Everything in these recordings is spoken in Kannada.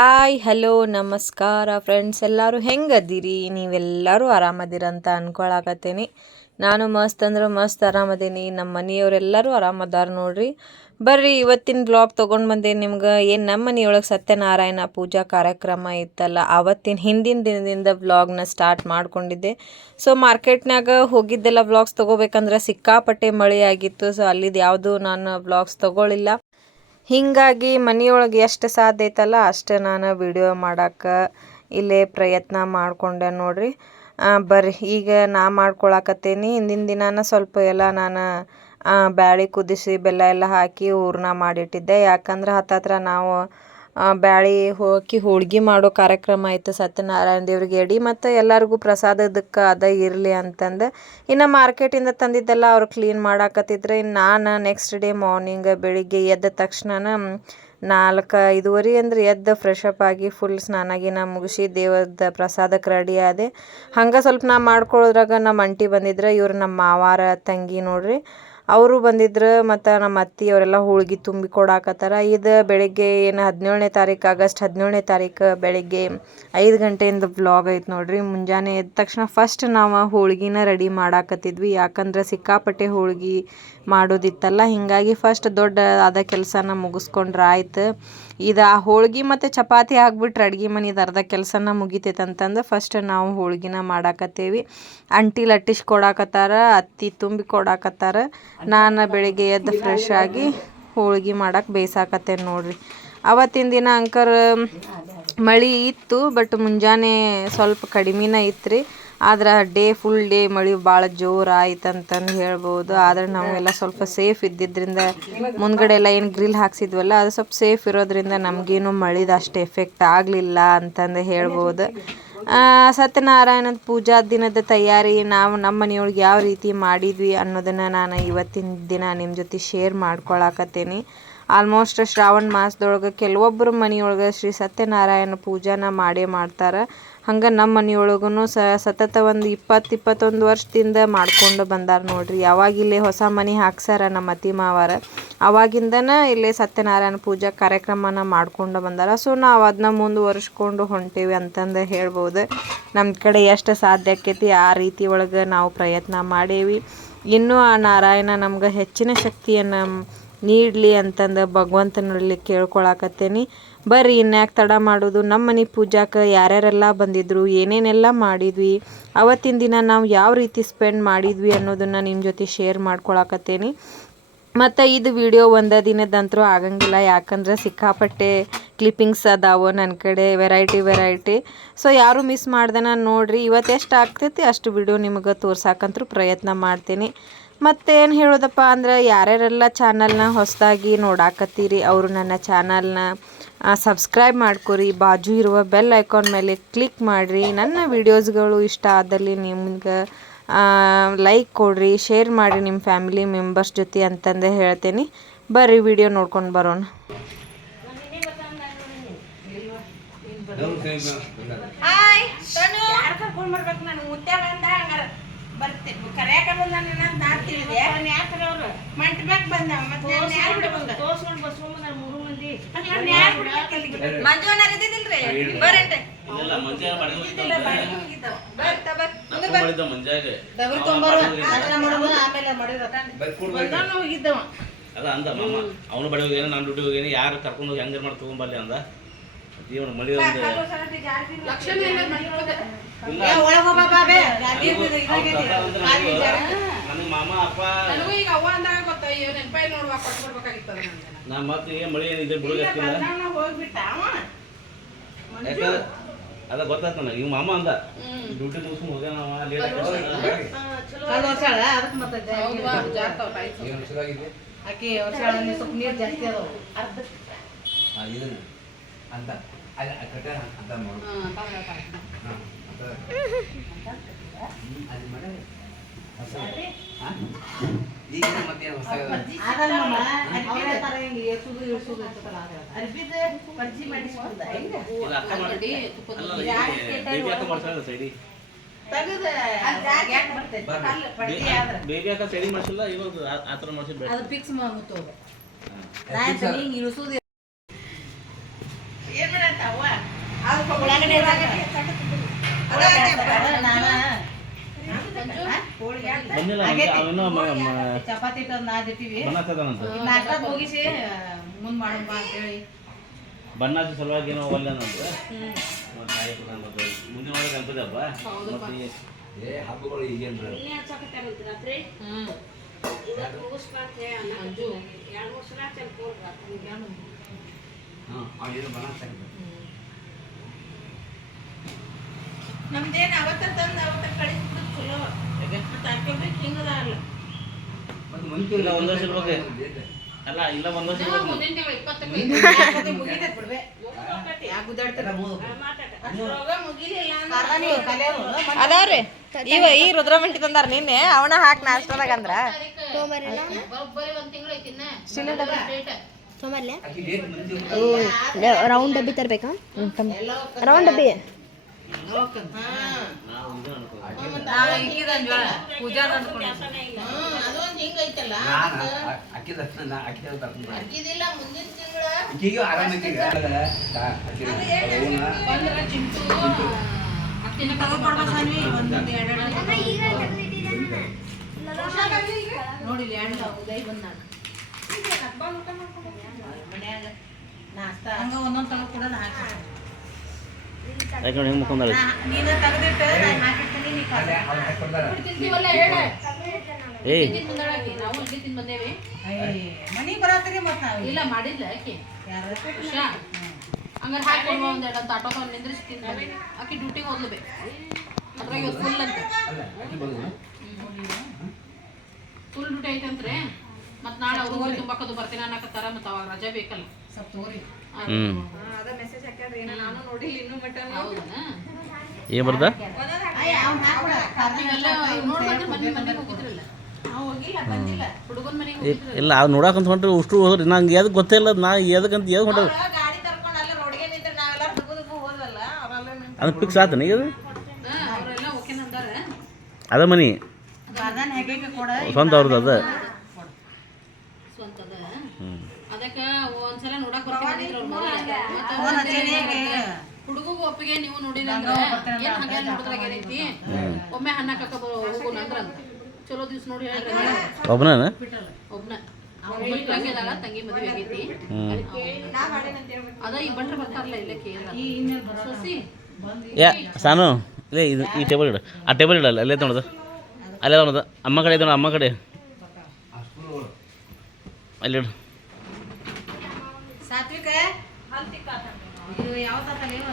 ಹಾಯ್, ಹಲೋ, ನಮಸ್ಕಾರ ಫ್ರೆಂಡ್ಸ್ ಎಲ್ಲರೂ ಹೆಂಗದಿರಿ? ನೀವೆಲ್ಲರೂ ಆರಾಮದಿರಂತ ಅನ್ಕೊಳಕತ್ತೀನಿ. ನಾನು ಮಸ್ತ್ ಅಂದ್ರೆ ಮಸ್ತ್ ಆರಾಮದೀನಿ. ನಮ್ಮ ಮನೆಯವರೆಲ್ಲರೂ ಆರಾಮದಾರ ನೋಡ್ರಿ. ಬರ್ರಿ, ಇವತ್ತಿನ ಬ್ಲಾಗ್ ತೊಗೊಂಡು ಬಂದೆ ನಿಮ್ಗೆ. ಏನು ನಮ್ಮ ಮನೆಯೊಳಗೆ ಸತ್ಯನಾರಾಯಣ ಪೂಜಾ ಕಾರ್ಯಕ್ರಮ ಇತ್ತಲ್ಲ ಆವತ್ತಿನ ಹಿಂದಿನ ದಿನದಿಂದ ಬ್ಲಾಗ್ನ ಸ್ಟಾರ್ಟ್ ಮಾಡ್ಕೊಂಡಿದ್ದೆ. ಸೊ ಮಾರ್ಕೆಟ್ನಾಗ ಹೋಗಿದ್ದೆಲ್ಲ ಬ್ಲಾಗ್ಸ್ ತೊಗೋಬೇಕಂದ್ರೆ ಸಿಕ್ಕಾಪಟ್ಟೆ ಮಳೆ ಆಗಿತ್ತು. ಸೊ ಅಲ್ಲಿದ್ದು ಯಾವುದು ನಾನು ಬ್ಲಾಗ್ಸ್ ತೊಗೊಳಿಲ್ಲ. ಹೀಗಾಗಿ ಮನೆಯೊಳಗೆ ಎಷ್ಟು ಸಾಧ್ಯ ಐತಲ್ಲ ಅಷ್ಟು ನಾನು ವಿಡಿಯೋ ಮಾಡೋಕೆ ಇಲ್ಲೇ ಪ್ರಯತ್ನ ಮಾಡಿಕೊಂಡೆ ನೋಡಿರಿ. ಬರ್ರಿ, ಈಗ ನಾ ಮಾಡ್ಕೊಳಕತ್ತೇನಿ. ಹಿಂದಿನ ದಿನಾನ ಸ್ವಲ್ಪ ಎಲ್ಲ ನಾನು ಬ್ಯಾಳಿ ಕುದಿಸಿ ಬೆಲ್ಲ ಎಲ್ಲ ಹಾಕಿ ಹೂರ್ಣ ಮಾಡಿಟ್ಟಿದ್ದೆ. ಯಾಕಂದ್ರೆ ಹತ್ತತ್ರ ನಾವು ಬ್ಯಾಳಿ ಹೋಕಿ ಹೋಳ್ಗೆ ಮಾಡೋ ಕಾರ್ಯಕ್ರಮ ಇತ್ತು ಸತ್ಯನಾರಾಯಣ ದೇವ್ರಿಗೆ ಎಡಿ ಮತ್ತು ಎಲ್ಲರಿಗೂ ಪ್ರಸಾದದಕ್ಕೆ ಅದ ಇರಲಿ ಅಂತಂದು. ಇನ್ನು ಮಾರ್ಕೆಟಿಂದ ತಂದಿದ್ದೆಲ್ಲ ಅವ್ರು ಕ್ಲೀನ್ ಮಾಡಾಕತ್ತಿದ್ರೆ. ಇನ್ನು ನಾನು ನೆಕ್ಸ್ಟ್ ಡೇ ಮಾರ್ನಿಂಗ್ ಬೆಳಿಗ್ಗೆ ಎದ್ದ ತಕ್ಷಣ ನಾಲ್ಕು ಐದುವರೆ ಅಂದ್ರೆ ಎದ್ದು ಫ್ರೆಶ್ ಅಪ್ ಆಗಿ ಫುಲ್ ಸ್ನಾನ ಗೀನ ಮುಗಿಸಿ ದೇವರದ ಪ್ರಸಾದಕ್ಕೆ ರೆಡಿ ಆದೆ. ಹಂಗೆ ಸ್ವಲ್ಪ ನಾ ಮಾಡ್ಕೊಳ್ಳೋದ್ರಾಗ ನಮ್ಮ ಅಂಟಿ ಬಂದಿದ್ರೆ. ಇವ್ರು ನಮ್ಮ ಮಾವಾರ ತಂಗಿ ನೋಡ್ರಿ. ಅವರು ಬಂದಿದ್ರು, ಮತ್ತು ನಮ್ಮ ಅತ್ತಿ ಅವರೆಲ್ಲ ಹೋಳ್ಗೆ ತುಂಬಿ ಕೊಡಾಕತ್ತಾರ. ಇದು ಬೆಳಗ್ಗೆ ಏನು ಹದಿನೇಳನೇ ತಾರೀಕು ಆಗಸ್ಟ್ ಹದಿನೇಳನೇ ತಾರೀಕು ಬೆಳಗ್ಗೆ ಐದು ಗಂಟೆಯಿಂದ ಬ್ಲಾಗ್ ಐತೆ ನೋಡ್ರಿ. ಮುಂಜಾನೆ ಎದ್ದ ತಕ್ಷಣ ಫಸ್ಟ್ ನಾವು ಹೋಳ್ಗಿನ ರೆಡಿ ಮಾಡಾಕತ್ತಿದ್ವಿ. ಯಾಕಂದ್ರೆ ಸಿಕ್ಕಾಪಟ್ಟೆ ಹೋಳ್ಗೆ ಮಾಡೋದಿತ್ತಲ್ಲ, ಹೀಗಾಗಿ ಫಸ್ಟ್ ದೊಡ್ಡ ಆದ ಕೆಲಸನ ಮುಗಿಸ್ಕೊಂಡ್ರೆ ಆಯ್ತು. ಇದು ಆ ಹೋಳ್ಗೆ ಮತ್ತು ಚಪಾತಿ ಹಾಕ್ಬಿಟ್ರೆ ಅಡ್ಗೆ ಮನೆದು ಅರ್ಧ ಕೆಲಸನ ಮುಗಿತೈತೆ ಅಂತಂದು ಫಸ್ಟ್ ನಾವು ಹೋಳ್ಗಿನ ಮಾಡಾಕತ್ತೇವಿ. ಅಂಟಿ ಲಟ್ಟಿಸಿ ಕೊಡಾಕತ್ತಾರ, ಅತ್ತಿ ತುಂಬಿ ಕೊಡಾಕತ್ತಾರ. ನಾನು ಬೆಳಿಗ್ಗೆ ಎದ್ದು ಫ್ರೆಶ್ ಆಗಿ ಹೋಳ್ಗೆ ಮಾಡಕ್ಕೆ ಬೇಯಿಸಾಕತ್ತೇನೆ ನೋಡ್ರಿ. ಅವತ್ತಿನ ದಿನ ಅಂಕರ್ ಮಳೆ ಇತ್ತು ಬಟ್ ಮುಂಜಾನೆ ಸ್ವಲ್ಪ ಕಡಿಮೆನ ಇತ್ತು ರೀ ಆದ್ರೆ ಡೇ ಫುಲ್ ಡೇ ಮಳೆ ಭಾಳ ಜೋರು ಅಂತಂದು ಹೇಳ್ಬೋದು. ಆದ್ರೆ ನಾವೆಲ್ಲ ಸ್ವಲ್ಪ ಸೇಫ್ ಇದ್ದಿದ್ದರಿಂದ ಮುಂದ್ಗಡೆ ಎಲ್ಲ ಏನು ಗ್ರಿಲ್ ಹಾಕ್ಸಿದ್ವಲ್ಲ, ಅದು ಸ್ವಲ್ಪ ಸೇಫ್ ಇರೋದ್ರಿಂದ ನಮಗೇನು ಮಳೆದು ಅಷ್ಟು ಎಫೆಕ್ಟ್ ಆಗಲಿಲ್ಲ ಅಂತಂದು ಹೇಳ್ಬೋದು. ಸತ್ಯನಾರಾಯಣದ ಪೂಜಾ ದಿನದ ತಯಾರಿ ನಾವು ನಮ್ಮ ಮನೆಯೊಳಗೆ ಯಾವ ರೀತಿ ಮಾಡಿದ್ವಿ ಅನ್ನೋದನ್ನು ನಾನು ಇವತ್ತಿನ ದಿನ ನಿಮ್ಮ ಜೊತೆ ಶೇರ್ ಮಾಡ್ಕೊಳಕತ್ತೇನಿ. ಆಲ್ಮೋಸ್ಟ್ ಶ್ರಾವಣ ಮಾಸದೊಳಗೆ ಕೆಲವೊಬ್ಬರು ಮನೆಯೊಳಗೆ ಶ್ರೀ ಸತ್ಯನಾರಾಯಣ ಪೂಜಾನ ಮಾಡೇ ಮಾಡ್ತಾರೆ. ಹಂಗೆ ನಮ್ಮ ಮನೆಯೊಳಗೂ ಸತತ ಒಂದು ಇಪ್ಪತ್ತು ಇಪ್ಪತ್ತೊಂದು ವರ್ಷದಿಂದ ಮಾಡ್ಕೊಂಡು ಬಂದಾರ ನೋಡ್ರಿ. ಯಾವಾಗ ಇಲ್ಲಿ ಹೊಸ ಮನೆ ಹಾಕ್ಸಾರ ನಮ್ಮ ಅತ್ತಿ ಮಾವಾರ. ಅವಾಗಿಂದನೇ ಇಲ್ಲಿ ಸತ್ಯನಾರಾಯಣ ಪೂಜಾ ಕಾರ್ಯಕ್ರಮನ ಮಾಡ್ಕೊಂಡು ಬಂದಾರ. ಸೊ ನಾವು ಅದನ್ನ ಮುಂದುವರಿಸ್ಕೊಂಡು ಹೊಂಟೇವಿ ಅಂತಂದು ಹೇಳ್ಬೋದು. ನಮ್ಮ ಕಡೆ ಎಷ್ಟು ಸಾಧ್ಯ ಆಕೈತಿ ಆ ರೀತಿ ಒಳಗೆ ನಾವು ಪ್ರಯತ್ನ ಮಾಡೇವಿ. ಇನ್ನೂ ಆ ನಾರಾಯಣ ನಮ್ಗೆ ಹೆಚ್ಚಿನ ಶಕ್ತಿಯನ್ನು ನೀಡಲಿ ಅಂತಂದು ಭಗವಂತನಲ್ಲಿ ಕೇಳ್ಕೊಳಕತ್ತೇನಿ. ಬರ್ರಿ, ಇನ್ಯಾಕೆ ತಡ ಮಾಡೋದು? ನಮ್ಮ ಮನೆ ಪೂಜಾಕ್ಕೆ ಯಾರ್ಯಾರೆಲ್ಲ ಬಂದಿದ್ರು? ಏನೇನೆಲ್ಲ ಮಾಡಿದ್ವಿ? ಅವತ್ತಿನ ದಿನ ನಾವು ಯಾವ ರೀತಿ ಸ್ಪೆಂಡ್ ಮಾಡಿದ್ವಿ ಅನ್ನೋದನ್ನು ನಿಮ್ಮ ಜೊತೆ ಶೇರ್ ಮಾಡ್ಕೊಳಕತ್ತೇನಿ. ಮತ್ತು ಇದು ವಿಡಿಯೋ ಒಂದೇ ದಿನದಂತರೂ ಆಗಂಗಿಲ್ಲ. ಯಾಕಂದ್ರೆ ಸಿಕ್ಕಾಪಟ್ಟೆ ಕ್ಲಿಪ್ಪಿಂಗ್ಸ್ ಅದಾವು ನನ್ನ ಕಡೆ ವೆರೈಟಿ ವೆರೈಟಿ ಸೊ ಯಾರು ಮಿಸ್ ಮಾಡ್ದನ ನೋಡ್ರಿ. ಇವತ್ತು ಎಷ್ಟು ಆಗ್ತೈತಿ ಅಷ್ಟು ವಿಡಿಯೋ ನಿಮಗೆ ತೋರ್ಸಾಕಂತೂ ಪ್ರಯತ್ನ ಮಾಡ್ತೀನಿ. ಮತ್ತೇನು ಹೇಳೋದಪ್ಪ ಅಂದ್ರೆ, ಯಾರ್ಯಾರೆಲ್ಲ ಚಾನಲ್ನ ಹೊಸದಾಗಿ ನೋಡಾಕತ್ತೀರಿ, ಅವರು ನನ್ನ ಚಾನಲ್ನ ಸಬ್ಸ್ಕ್ರೈಬ್ ಮಾಡ್ಕೊರಿ. ಬಾಜು ಇರುವ ಬೆಲ್ ಐಕಾನ್ ಮೇಲೆ ಕ್ಲಿಕ್ ಮಾಡಿರಿ. ನನ್ನ ವಿಡಿಯೋಸ್ಗಳು ಇಷ್ಟ ಆದಲ್ಲಿ ನಿಮ್ಗೆ ಲೈಕ್ ಕೊಡ್ರಿ. ಶೇರ್ ಮಾಡಿರಿ ನಿಮ್ಮ ಫ್ಯಾಮಿಲಿ ಮೆಂಬರ್ಸ್ ಜೊತೆ ಅಂತಂದೇ ಹೇಳ್ತೀನಿ. ಬರ್ರಿ ವಿಡಿಯೋ ನೋಡ್ಕೊಂಡು ಬರೋಣ. ಹಾಯ್ ತನು. ಯಾರು ಕರ್ಕೊಂಡ್ ಬರ್ಬೇಕು ನಾನು ಮುತ್ಯ ಬಂದ ಹಂಗಾರ. ಬರ್ತೀನಿ. ಅದ ಅಂದ ಮಾಮ ಅವನು ಬಡಿ ಹೋಗ್ಯಾನ ನಾನು ಡ್ಯೂಟಿ ಹೋಗ್ಯಾನ ಯಾರು ಕರ್ಕೊಂಡು ಹೋಗಿ ಹೆಂಗಾರ ಮಾಡಿ ತಗೊಂಬಲ್ಲಿ ಅಂದ. ಜೀವನ ಮಳಿ ಒಂದು. ಹೋಗ ನನಗೆ ಮಾಮ ಅಪ್ಪ. ಅದು ನಾ ಮತ್ತೆ ಏನು ಮಳಿ ಏನಿದೆ ಬಿಡುಗ ಯಾಕಂದ್ರೆ ಅದ ಗೊತ್ತಾಯ್ತು ನನಗೆ ಇವ್ ಮಾಮ ಅಂದ. ಡ್ಯೂಟಿ ಮುಗಿಸ್ಕೊಂಡು ಹೋಗ್ಯಾನ ಅವ ಲೇಟ್ ಅರ್ಧ ಅಂತ. ಅಲ್ಲ ಕಟ್ಟೆ ಅಂತ ಮಾಡು ಹಾ, ಅಂತ. ಅಲ್ಲಿ ಮಾಡು. ಏನು ಹೊಸ ಆಗಲ್ಲ ಮಾಮ, ಅವ್ರೇ ತರ ಹಿಂಗೆ ಏರ್ಸುದು ಇಳ್ಸುದು ಇರ್ತದಲ್ಲ ಆ ಥರ. ಅರ್ಬಿದ್ ಪರ್ಚಿ ಮಾಡಿಸ್ಕೊಂಡ ಹೆಂಗ? ಇಲ್ಲ ಅಕ್ಕ ಮಾಡಿ ಅಲ್ಲ ಬೇಬಿ ಅಕ್ಕ ಮಾಡ್ತಾಳೆ ಸೈಡಿ ತೆಗ್ದ್ ಅದ್ ಜಾಕೆಟ್ ಬರ್ತೈತಿ. ಕಲ್ಲು ಪರ್ಚಿ ಆದ್ರ. ಬೇಬಿ ಅಕ್ಕ ಸೈಡಿ ಮಾಡ್ಸಿಲ್ಲ ಇವಾಗ ಆ- ಆ ಥರ ಮಾಡ್ಸಿದ್ ಬೇಡ ಅದು ಫಿಕ್ಸ್ ಉಳ್ಳಾಗಡ್ಡಿ ಬಂದಿಲ್ಲ ಅವನು ಚಪಾತಿ ತಂದು ನಾದಿಟ್ಟಿವಿ ನಾಷ್ಟ ಮುಗಿಸಿ ಮುಂದ್ ಮಾಡೋಣ ಬಾ ಅಂತೇಳಿ. ಬನ್ನದ ಸಲುವಾಗಿ ಏನೋ ಒಲ್ಲೆ ನಾನು ಮತ್ತೆ ಮುಂದಿನ ಒಳಗೆ ಗಣಪತಿ ಹಬ್ಬ ಏ ಹಬ್ಬಗಳು ಈಗೇನ್ರ ಹಾಂ ಬಣ್ಣ ನಮ್ದೇನ್ ಅವತ್ತ ತಂದು ಅವತ್ತ ಕಳಿಸ್ಬಿಟ್ಟು ಚಲೋ. ಮತ್ತೆ ಇಲ್ಲ, ಒಂದ್ ವರ್ಷ ಅಲ್ಲ ಇಲ್ಲ ಒಂದು ಅದಾವ್ರಿ. ಇವ ಈ ರುದ್ರಮಂಟಿ ತಂದಾರ ನಿನ್ನೆ ಅವನ ಹಾಕಿ ನಾಷ್ಟದಾಗ ಅಂದ್ರ. ರೌಂಡ್ ಡಬ್ಬಿ ತರ್ಬೇಕಾ? ರೌಂಡ್ ಡಬ್ಬಿ? ನೋಡಿಲ್ಲ ಎರಡು ಉದಯ್ ಬಂದ ನಾಷ್ಟ ಹಂಗ ಒಂದೊಂದ್ ತಗ ಕೂಡ ಹಾಕಿರ್ತೀನಿ. ಯಾಕೆ ನೋಡಿ ಹೆಂಗೆ ಮುಖಂದಾಳೆ ಏಯ್. ಇಲ್ಲಿ? ಮಾಡಿಲ್ಲ ಆಕೆ. ಹಂಗಾರೆ ಹಾಕೊಂಡು ಅಂತ ಆಟೋ ನಿಂದ್ರಿಸಿ ತಿಂದು ಬಂದಿವಿ ಆಕಿ ಡ್ಯೂಟಿಗೆ ಓದ್ಲೇಬೇಕು ಅದ್ರಾಗ ಇವತ್ತು ಫುಲ್ ಅಂತ. ಫುಲ್ ಡ್ಯೂಟಿ ಐತಂತ್ರಿ. ಮತ್ತೆ ನಾಳೆ ಅವ್ರು ತುಂಬಾಕದು ಬರ್ತೀನಿ ಅನ್ನಕತ್ತಾರ ಮತ್ತೆ ಅವಾಗ ರಜೆ ಬೇಕಲ್ಲ. ಸ್ವಲ್ಪ ತೋರಿ ಹ್ಞೂ ಹೌದಾ? ಏ ಬರ್ದ ಇಲ್ಲ ಅದು ನೋಡಕ್ಕಂತ ಹೊಂಟ್ರಿ ಉಷ್ಟು ಹೋದ್ರಿ ನಂಗೆ ಎದಕ್ಕೆ ಗೊತ್ತೇ ಇಲ್ಲ ನಾ ಎದಕ್ಕಂತ ಎದಕ್ಕೆ ಹೊಂಟ್ರಿ ಅದು ಫಿಕ್ಸ್ ಆತನ ಈಗ ಅದು? ಮನಿ. ಸ್ವಂತ ಅವ್ರದ್ದು? ಅದ ಸ್ವಂತದ ಹ್ಞೂ ಅದಕ್ಕ ಒಂದ್ಸಲ ನೋಡಕ್ ಬರ್ತೀನಿ ಅಂದಿದ್ರು ಅವ್ರ್ ಮೊದಲ. ಮತ್ತ್ ಫೋನ್ ಅವ್ರ್ ಹಚ್ಚೀನಿ ಈಗ. ಹುಡುಗಗ ಒಪ್ಪಿಗೆ ನೀವು ನೋಡಿಲ್ಲ ಅಂದ್ರೆ ಏನ್ ಹಂಗ ನೋಡಿದ್ರಾಗ ಏನೈತಿ ಒಮ್ಮೆ ಹೋಗೋಣ ಅಂದ್ರ. ಚಲೋ ದಿವ್ಸ ನೋಡಿ ಒಬ್ನ ತಂಗಿ ಮದುವೆ ಆಗೈತಿ. ಅದ ಈ ಬಂಟ್ರ ಬರ್ತಾರಲ್ಲ ಇಲ್ಲೇ ಸಸಿ. ಸಾನು ಇಲ್ಲೇ ಇದು ಈ ಟೇಬಲ್ ಇಡು. ಆ ಟೇಬಲ್ ಇಡಲ್ಲ ಅಲ್ಲೇ ನೋಡೋದು. ಅಲ್ಲೇ ನೋಡೋದು. ಅಮ್ಮ ಕಡೆ ಇದ್ದ ನೋಡು ಅಮ್ಮ ಕಡೆ. ಅಲ್ಲಿ ಇಡು. ಸಾತ್ವಿಕ? ಇದು ಯಾವ ತಾತಲ್ಲ ಇವ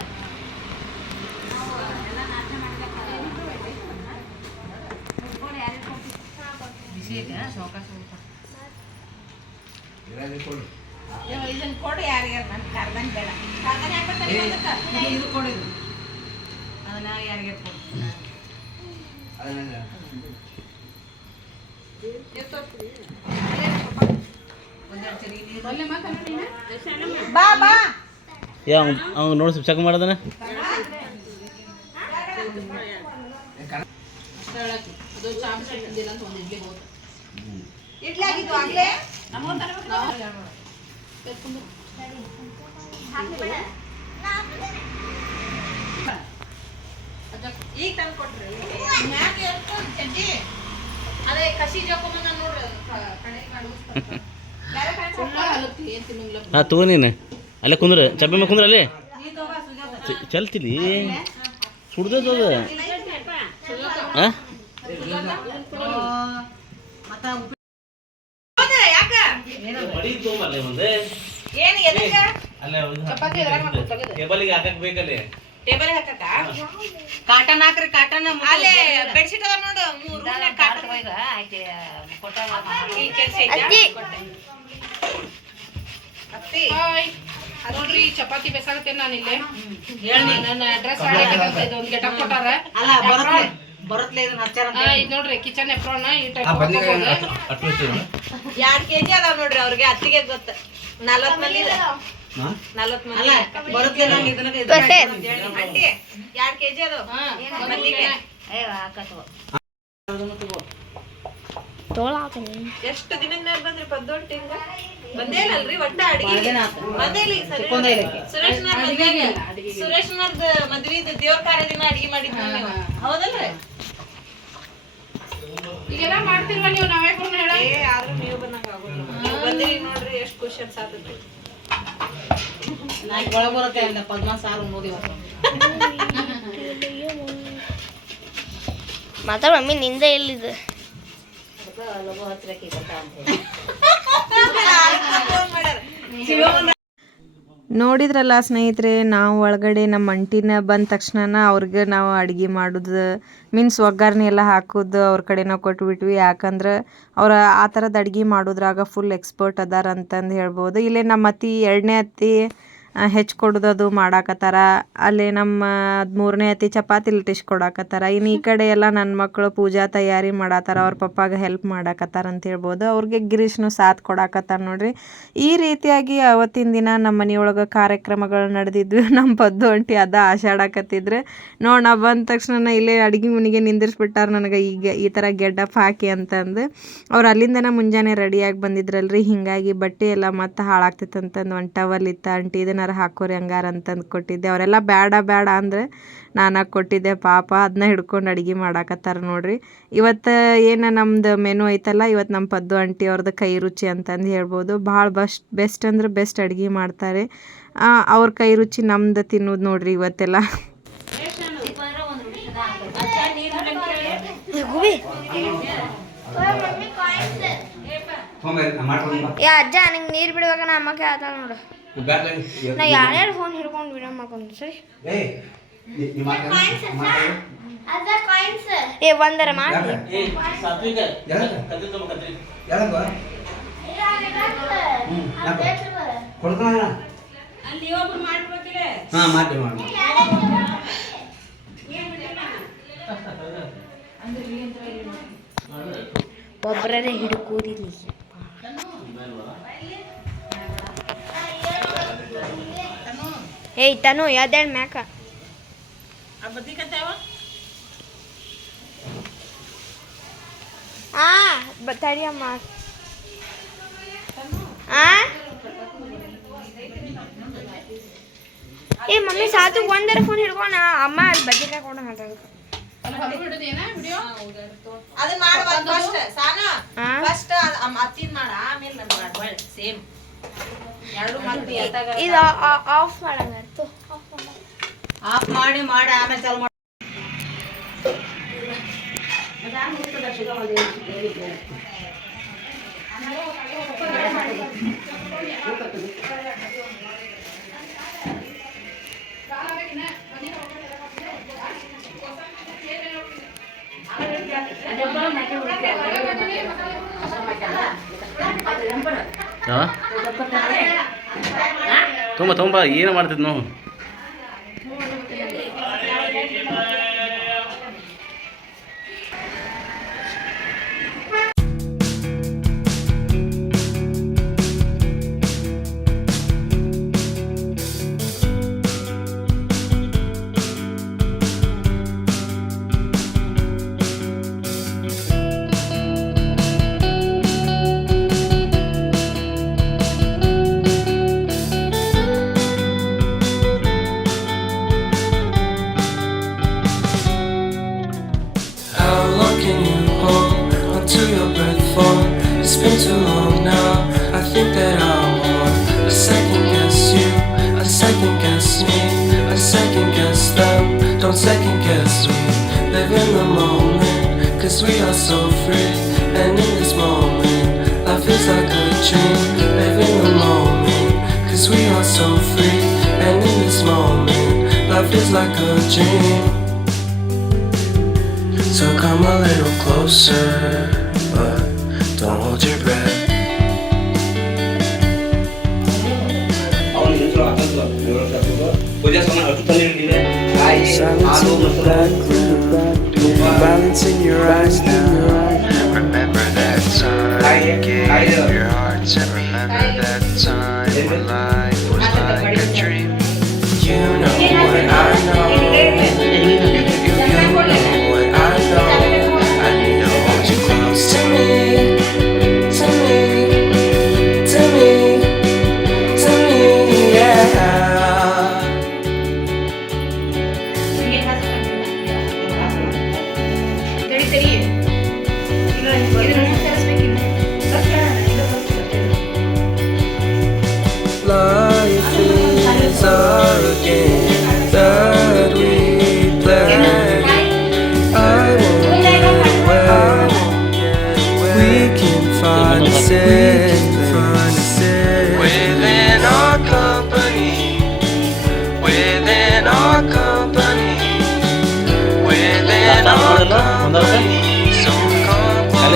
ಬಿಸಿ ಐತೆ ಸಾವ್ಕಾಶ ಇವ ಇದನ್ನ ಕೊಡು. ಯಾರಿಗಾರ ನನ್ ಕರ್ದಂಗ್ ಬೇಡ. ಕರ್ದಂಗ್ ಯಾಕ್ ಬರ್ತಾನೆ ಇದಕ್ಕ? ಇದು- ಇದು ಕೊಡು ಇದು. ಅದನ್ನ ಯಾರಿಗಾರ ಕೊಡು? ಒಂದೆರಡು ಸರಿ ಬಾ ಬಾ. ಏ ಅವ್ನು ನೋಡಿ ಸ್ವಲ್ಪ ಚೆಕ್ ಮಾಡೋದನ. ಈಗ ತಂದು ಕೊಟ್ರಿ ಚಡ್ಡಿ ಅದೇ ಕಸಿ ಜೋಕೊಂಬಂದ ನೋಡ್ರಿ ಕಡೆ ತಿನ್ನಂಗಿಲ್ಲ ತಗೋ ನೀನು. ಅಲ್ಲೇ ಕುಂದ್ರ ಚಪ್ಪೆ ಮೇಲೆ ಕುಂದ್ರ ಅಲ್ಲೇ. ಚಲ್ತಿಲಿ? ಸುಡ್ದೈತೆ ಅದು? ಹಾಂ ಕಾಟನ್ ಹಾಕ್ರಿ ಕಾಟನ್ ಬೆಡ್ಶೀಟ್ ಅದ ನೋಡು ಮೂರು ಹಾಯ್ ನೋಡ್ರಿ ಚಪಾತಿ ಬೇಸಾಗತ್ತೇನೆ ನಾನು ಇಲ್ಲಿ. ನನ್ನ ಅಡ್ರೆಸ್ ಒಂದು ಗೆಟಪ್ ಕೊಟ್ಟಾರ. ಅಲ್ಲ ಬರತ್ಲೆ ಬರತ್ಲೆ ಇದನ್ನ ಹಚ್ಚಾರ ಇದ್ ನೋಡ್ರಿ ಕಿಚನ್ ಎಪ್ರೋನ್ ಈ ಟೈಪ್ ಎರಡ್ ಕೆಜಿ ಅದಾವ ನೋಡ್ರಿ ಅವ್ರಿಗೆ ಅತ್ತಿಗೆ ಗೊತ್ತ. ನಲ್ವತ್ ಮಂದಿ ಇದೆ. ನಲ್ವತ್ ಮಂದಿ. ಅಲ್ಲ ಬರತ್ಲೆ ನಾನು ಇದನ್ನ ಎರಡ್ ಕೆಜಿ ಅದಾವ ಮಂದಿಗೆ ತೋಳಾತೀನಿ ಎಷ್ಟು ದಿನದ ಮೇಲೆ ಬಂದ್ರಿ ಪದ್ದೊಟ್ಟಿ ಹಿಂಗ ಬಂದೇನಲ್ರಿ? ಒಟ್ಟ ಅಡಿಗೆ? ಬಂದೇ ಇಲ್ಲ ಈಗ ಸರಿ. ಸುರೇಶ್ನವ್ರ ಮದ್ವೆಗೆ ಸುರೇಶ್ನವ್ರದ ಮದ್ವಿದ ದೇವ್ರ ಕಾರ್ಯ ದಿನ ಅಡಿಗೆ ಮಾಡಿದ್ವಿ ನೀವು? ಹೌದಲ್ರಿ? ಈಗೆಲ್ಲ ಮಾಡ್ತಿಲ್ವ ನೀವು? ನಾವೇ ಕೂಡ ಹೇಳ ಏ ಆದ್ರೂ ನೀವು ಬಂದಂಗ ಆಗೋದಿಲ್ಲ. ನೀವು ಬಂದಿರಿ ನೋಡ್ರಿ ಎಷ್ಟು ಖುಷಿ ಅನ್ಸಾತೈತಿ. ನಾನು ಒಳಗೆ ಬರುತ್ತೆ ಅಂದ ಪದ್ಮ ಸಾರು ಮೋದಿ ಮಾತಾಡ ಮಮ್ಮಿ ನಿಂದ ಎಲ್ಲಿದೆ? ನೋಡಿದ್ರಲ್ಲ ಸ್ನೇಹಿತರೆ, ನಾವು ಒಳಗಡೆ ನಮ್ಮ ಅಂಟಿನ ಬಂದ ತಕ್ಷಣ ಅವ್ರಿಗೆ ನಾವು ಅಡುಗೆ ಮಾಡೋದು ಮೀನ್ಸ್ ಒಗ್ಗರಣೆ ಎಲ್ಲ ಹಾಕೋದು, ಅವ್ರ ಕಡೆ ನಾವು ಕೊಟ್ಬಿಟ್ವಿ. ಯಾಕಂದ್ರೆ ಅವ್ರ ಆ ಥರದ ಅಡುಗೆ ಮಾಡೋದ್ರಾಗ ಫುಲ್ ಎಕ್ಸ್ಪರ್ಟ್ ಅದಾರ ಅಂತಂದು ಹೇಳ್ಬೋದು. ಇಲ್ಲೇ ನಮ್ಮ ಅತ್ತಿ ಎರಡನೇ ಅತ್ತಿ ಹೆಚ್ಚು ಕೊಡೋದು ಮಾಡಾಕತ್ತಾರ. ಅಲ್ಲಿ ನಮ್ಮ ಮೂರನೇ ಅತಿ ಚಪಾತಿ ಲಟ್ಟಿಸಿ ಕೊಡಾಕತ್ತಾರ. ಇನ್ನು ಈ ಕಡೆ ಎಲ್ಲ ನನ್ನ ಮಕ್ಕಳು ಪೂಜಾ ತಯಾರಿ ಮಾಡತ್ತಾರ ಅವ್ರ ಪಪ್ಪಾಗ ಹೆಲ್ಪ್ ಮಾಡಾಕತ್ತಾರ ಅಂತ ಹೇಳ್ಬೋದು. ಅವ್ರಿಗೆ ಗಿರೀಶ್ನು ಸಾಥ್ ಕೊಡಾಕತ್ತಾರ ನೋಡ್ರಿ. ಈ ರೀತಿಯಾಗಿ ಅವತ್ತಿನ ದಿನ ನಮ್ಮ ಮನೆಯೊಳಗೆ ಕಾರ್ಯಕ್ರಮಗಳು ನಡೆದಿದ್ವಿ. ನಮ್ಮ ಪದ್ದು ಅಂಟಿ ಅದ ಆಶಾಡಕತ್ತಿದ್ರೆ ನೋಡಿ ಬಂದ ತಕ್ಷಣ ಇಲ್ಲೇ ಅಡುಗೆ ಮನೆಗೆ ನಿಂದಿರ್ಸ್ಬಿಟ್ಟಾರ ನನಗೆ ಈಗ ಈ ಥರ ಗೆಡ್ಡಪ್ ಹಾಕಿ ಅಂತಂದು. ಅವ್ರು ಅಲ್ಲಿಂದನೇ ಮುಂಜಾನೆ ರೆಡಿಯಾಗಿ ಬಂದಿದ್ರಲ್ರಿ. ಹಿಂಗಾಗಿ ಬಟ್ಟೆ ಎಲ್ಲ ಮತ್ತೆ ಹಾಳಾಗ್ತಿತ್ತು ಅಂತಂದು ಒಂದು ಟವಲ್ ಇತ್ತು ಅಂಟಿ ಇದನ್ನಾರ ಹಾಕೋರಿ ಹಂಗಾರ ಅಂತಂದು ಕೊಟ್ಟಿದ್ದೆ. ಅವರೆಲ್ಲ ಬೇಡ ಬೇಡ ಅಂದರೆ ನಾನು ಕೊಟ್ಟಿದ್ದೆ. ಪಾಪ ಅದನ್ನ ಹಿಡ್ಕೊಂಡು ಅಡುಗೆ ಮಾಡಾಕತ್ತಾರ ನೋಡ್ರಿ. ಇವತ್ತು ಏನು ನಮ್ದು ಮೆನು ಐತಲ್ಲ, ಇವತ್ತು ನಮ್ಮ ಪದ್ದು ಆಂಟಿ ಅವ್ರದ್ದು ಕೈ ರುಚಿ ಅಂತಂದು ಹೇಳ್ಬೋದು. ಭಾಳ ಬಸ್ಟ್ ಬೆಸ್ಟ್ ಅಂದ್ರೆ ಬೆಸ್ಟ್ ಅಡುಗೆ ಮಾಡ್ತಾರೆ. ಅವ್ರ ಕೈ ರುಚಿ ನಮ್ದು ತಿನ್ನೋದು ನೋಡ್ರಿ ಇವತ್ತೆಲ್ಲ. ಯಾ ಅಜ್ಜ, ನಂಗೆ ನೀರು ಬಿಡುವಾಗ ನಮ್ಮ ಕೇಳ್ತಾಳ ನೋಡು. ನಾ ಯಾರ್ಯಾರು ಫೋನ್ ಹಿಡ್ಕೊಂಡು ವಿಡಿಯೋ ಮಾಡ್ಕೊಂಡು ಸರಿ. ಏ ಒಂದರ ಮಾಡಿ ಯಾಕೆ? ಸಾತ್ವಿಕ ಯಾಕೆ? ಕದ್ರಿ ತುಂಬ ಏಯ್ ತನು ಯಾವ್ದೇಳು ಮ್ಯಾಕ ಆ ಬದ್ನಿಕಾಯ್ತಾವ ಆ ಬ- ತಡಿಯಮ್ಮ ಆ ಏ ಮಮ್ಮಿ ಸಾತು ಒಂದರ ಫೋನ್ ಹಿಡ್ಕೊಂಡ ಅಮ್ಮ ಅಲ್ಲಿ ಬಜ್ಜಿಕಾಯಿ ಕೊಡ ಮಾತಾಡೋದು ಅಲ್ಲಿ ಹೊರಗೆ ಹಿಡಿದೇನ ವಿಡಿಯೋ ಅದನ್ನ ಮಾಡುವ ಫಸ್ಟ್ ಸಾನ ಹಾ? ಫಸ್ಟ್ ಅತ್ತಿನ ಮಾಡ ಆಮೇಲೆ ನನ್ ಮಾಡ ಒಳ್ಳೆ ಸೇಮ್ ಎರಡು ಮತ್ತೆ ಇದು ಆಫ್ ಮಾಡಂಗ ಆಫ್ ಮಾಡಿ ಮಾಡಿ ಆಮೇಲೆ ಚಾಲು ಮಾಡಿ. ತುಂಬ ತುಂಬ ಏನು ಮಾಡ್ತಿದ್ life is like a dream. So come a little closer, but don't hold your breath. Silence in the background, in your eyes now. Remember that time you gave your heart, and remember that time when life.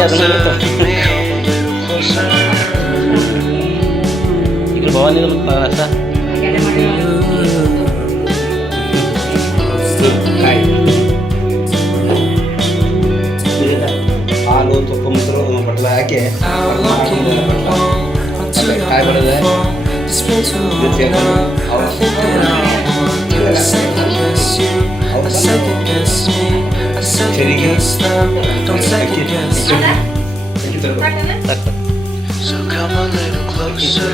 ಇقدر ಬವನೆಯಿಂದ ಬರಸಾ ಗೆಡಮನೆ ಇರೋದು ಇತ್ತು ಚೈ ಲಾಲೋ ತುಪಂ ಸ್ಪೆನ್ಸ್ from a second guess them. Don't second guess. So come a little closer.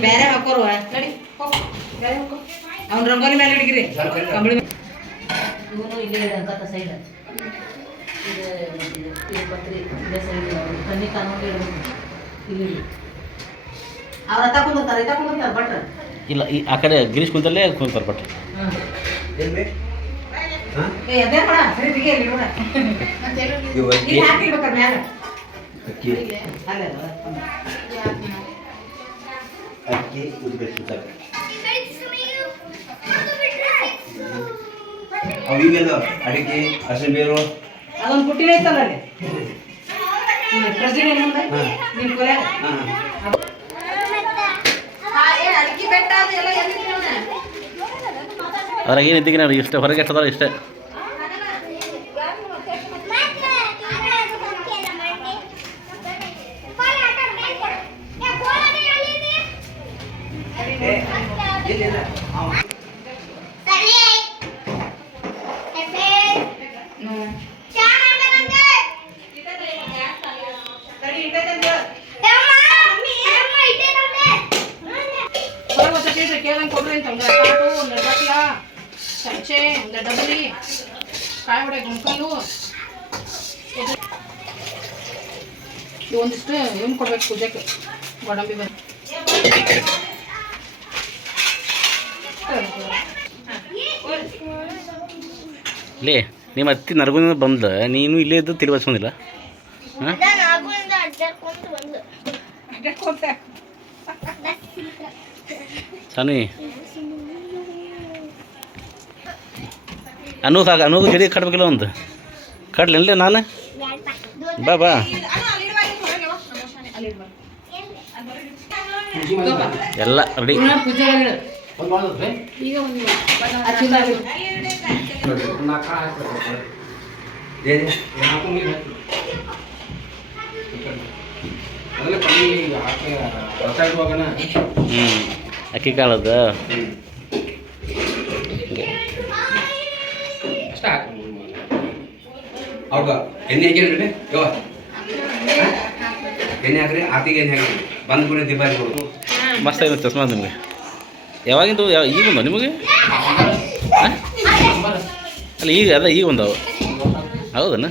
ಬೇರೆ ಹಾಕೋರು ನಡಿ ಹೋಗು ಬೇರೆ ಹಾಕೋ ಅವ್ನ ರಂಗೋಲಿ ಮೇಲೆ ಹಿಡಿಗಿರಿ ಕಂಬಳಿ ಇವನು ಇಲ್ಲೇ ಇದೆ ಅಂತ ಸೈಡ್ ಇದು ಇದು ಪತ್ರಿ ಇದೇ ಸೈಡ್ ಕಣ್ಣಿ ಕಾನೂನು ಇಡಬೇಕು ಇಲ್ಲಿ ಅವ್ರ ಇತ್ತ ಕುಂದಿರ್ತಾರೆ ಭಟ್ರು ಇಲ್ಲ ಈ ಆ ಕಡೆ ಗಿರೀಶ್ ಕುಂತಲ್ಲೇ ಕುಂತಾರೆ ಬಟ್ ಅಡಿಕೆ ಹಸಿರು ಬೇರು ಅದೊಂದು ಪುಟ್ಟಿ ಐತಲ್ಲ ಪ್ರೆಸಿಡೆಂಟ್ ಮುಂದೆ ನಿನ್ ಕೊಲೆ ಹಾಂ ಅಡಿಕೆ ಬೆಟ್ಟ ಅದು ಎಲ್ಲ ಎಲ್ಲಿ ಅದ್ರಾಗ ಏನು ಇದ್ದಕ್ಕೆ ನಾನು ಇಷ್ಟೇ ಹೊರಗೆ ಎಷ್ಟದಾರ ಇಷ್ಟೇ ಇಲ್ಲ ತಡಿ ಇಟ್ಟೈತೆ ಹೊರಗೆ ಒಂದು ಕೇಳ್ರಿ ಕೇಳಂಗೆ ಕೊಡ್ರಿ ಅಂತ ಒಂದು ಕಾಟು ಒಂದು ಬಟ್ಲ ಚಮಚೆ ಒಂದು ಡಬಲಿ ಕಾಯಿ ಹೊಡೆ ಗುಂಕಲ್ಲು ಇವು ಒಂದಿಷ್ಟು ಪೂಜೆಗೆ ಗೋಡಂಬಿ ಲೇ, ನಿಮ್ಮ ಅತ್ತಿ ನರಗುಂದ ಬಂದ ನೀನು ಇಲ್ಲೇ ಇದ್ದು ತಿರುಗಿಸ್ಕೊಂಡಿಲ್ಲ ಸನಿ ಸಾನಿ ಅನು ಸಾಕು ಅನುಗೂ ಜಡಿ ಕಟ್ಬೇಕಿಲ್ಲ ಒಂದು. ಕಟ್ಲಿಲ್ಲ ನಾನು? ಬಾ ಬಾ ಎಲ್ಲ ರೆಡಿ ಪೂಜೆ ಒಂದು ಮಾಡೋದ್ರಿ ಈಗ ಒಂದು ಏನು ಅದೆಲ್ಲ ಕಮ್ಮಿ ಹಾಕಿ ರಸ ರೆಡಿ ಹ್ಞೂ ಅಕ್ಕಿ ಕಾಳದ? ಅಷ್ಟ ಹಾಕಿ. ಅವಾಗ ಎಣ್ಣೆ ಹಾಕಿರಿ ಯವ ಎಣ್ಣೆ ಹಾಕ್ರಿ ಆತಿಗೆ ಎಣ್ಣೆ ಹಾಕಿರಿ ಬಂದು ಕೂಡ ದೀಪ ಹಚ್ಕೊಡು ಮಸ್ತ್ ಆಗಿದೆ ಚಸ್ಮಾ ನಿಮಗೆ. ಯಾವಾಗಿಂದು ಯಾವ ಈಗ ಒಂದು ನಿಮಗೆ? ಅಲ್ಲ, ಈಗ ಅದ ಈಗ ಬಂದವು ಹೌದನ?